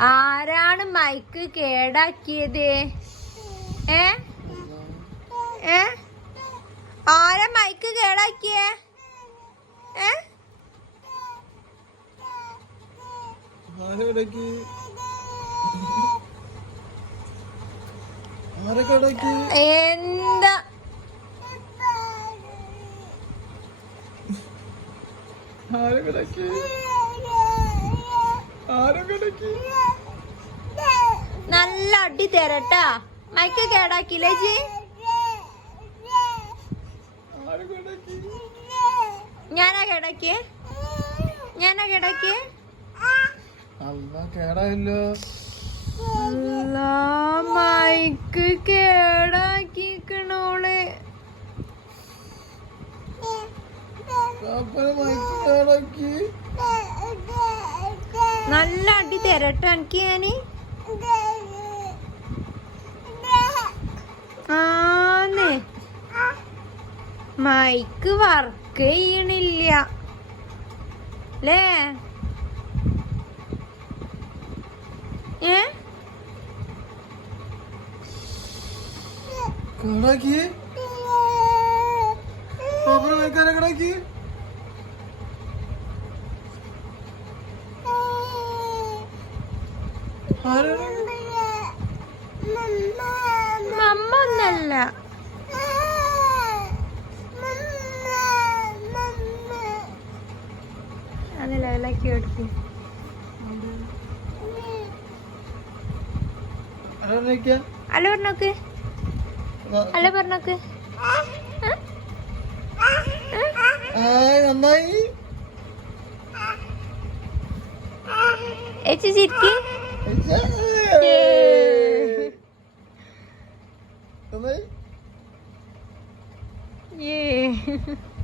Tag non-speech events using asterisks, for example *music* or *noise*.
ആരാണ് മൈക്ക് കേടാക്കിയത്? ഏ? ഏ? ആരാ മൈക്ക് കേടാക്കിയേ? ഏ? എന്താ? ആരെ ആരൊക്കെ നല്ല അടി തരട്ടാ. മൈക്ക് കേടാക്കിയില്ലേ ജി? ഞാനാ കേടാക്കിയേ ഞാനാ കേടാക്കിയേ കേടായല്ലോ. മൈക്ക് കേടാക്കിക്കണോൾ മൈക്ക് കേടാക്കി നല്ല അടി തരട്ടെ എനിക്ക് ഞാൻ. ആന്ന്. മൈക്ക് വർക്ക് ചെയ്യണില്ല. അല്ലേ ഏ? കേടാക്കി കേടാക്കി ആരാണ് മമ്മ ഒന്നല്ല അല്ല പറഞ്ഞോക്ക്. അല്ല പറഞ്ഞോക്ക്. നന്നായി. ഏച്ചി ചിരിക്ക്. നന്നായി ഏ *laughs*